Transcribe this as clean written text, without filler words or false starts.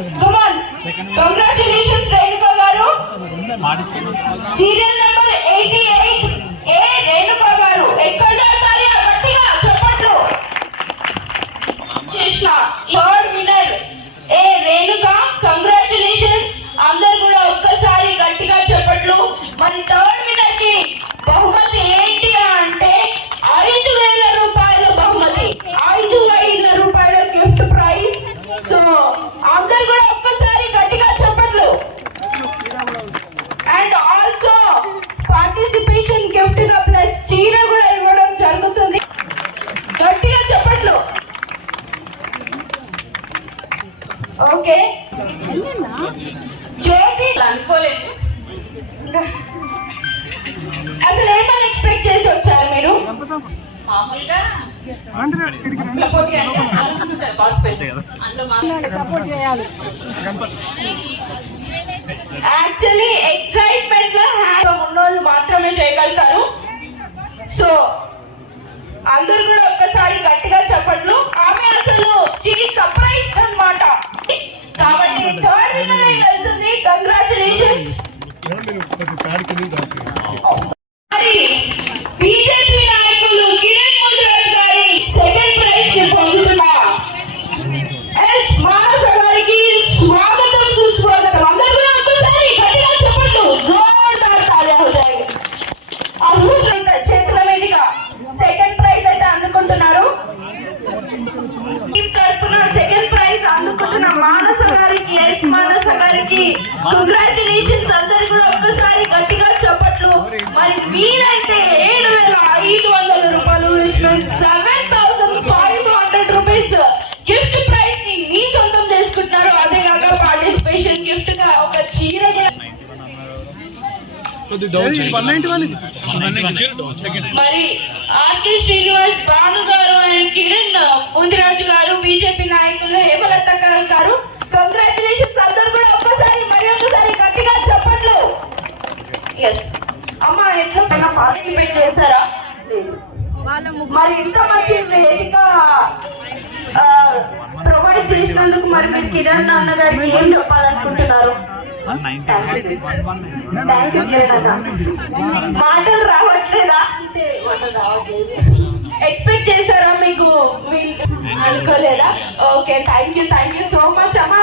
Come on. Congratulations, Renuka garu. Serial number 88. A Renuka garu. Ekkadari gట్టిగా చెప్పట్లు. Krishna, third winner. A Renuka, congratulations. అందరూ కూడా ఒక్కసారి గట్టిగా చెప్పట్లు. మరి third winner కి బహుమతి ఏంటి అంటే 5,000 రూపాయల బహుమతి, 5,000 రూపాయల గిఫ్ట్ ప్రైజ్. సో అందరూ కూడా ఒక్కసారి గట్టిగా చెప్పట్లు. అండ్ ఆల్సో పార్టిసిపేషన్ గిఫ్ట్ గా ప్లస్ చీర కూడా ఇవ్వడం జరుగుతుంది. గట్టిగా చెప్పట్లు. ఓకే, జ్యోతి అనుకోలేదు. అసలు ఏమని ఎక్స్పెక్ట్ చేసి వచ్చారు మీరు? యాక్చువల్లీ ఎక్సైట్మెంట్ లో హ్యాంగ్ ఉన్నోళ్ళు మాత్రమే చేయగలుగుతారు. సో అందరూ కూడా ఒక్కసారి గట్టిగా చెప్పట్లు. ఆమె అసలు సర్ప్రైజ్ అన్నమాట. కాబట్టి థర్డ్ విన్నర్ వెళ్తుంది. కంగ్రాచులేషన్స్. మరి బీజేపీ నాయకులు కిరణ్ ముద్రాజ్ గారి సెకండ్ ప్రైజ్ ని పొందుతున్న ఎస్ మానస గారికి స్వాగతం, సుస్వాగతం. అందరూ కూడా ఒక్కసారి గట్టిగా చెప్పట్లు. జోర్దార్ తాళి హో జాయేగా. చేతుల మీదుగా సెకండ్ ప్రైజ్ అయితే అందుకుంటున్నారు. తరపున సెకండ్ ప్రైజ్ అందుకుంటున్న మానస గారికి, ఎస్ మానస గారికి కంగ్రాచులేషన్స్. అందరూ కూడా ఒక్కసారి గట్టిగా చెప్పట్లు. మరి మీరైతే 7,500 రూపాయలు, 7,500 రూపీస్ గిఫ్ట్ ప్రైజ్ ని మీ సొంతం చేసుకుంటున్నారు. అదే కాక పార్టిసిపేషన్ గిఫ్ట్ గా ఒక చీర కూడా. మరి ఆర్కే శ్రీనివాస్, భాను గారు అండ్ కిరణ్ ముందిరాజు గారు, బీజేపీ నాయకులు హేమలత గారు కంగ్రాచులేషన్స్. అందరూ కూడా ఒక్కసారి మరి ఒకసారి గట్టిగా చెప్పట్లు. ఎస్ అమ్మా, ఎట్లా పార్టిసిపేట్ చేశారా? మరి ఇంత మంచి వేదిక ప్రొవైడ్ చేసినందుకు మరి మీరు కిరణ్ అన్న గారికి ఏం చెప్పాలనుకుంటున్నారు? మాటలు రావట్లేదా? ఎక్స్పెక్ట్ చేశారా? మీకు అనుకోలేదా? Okay, thank you so much అమ్మా.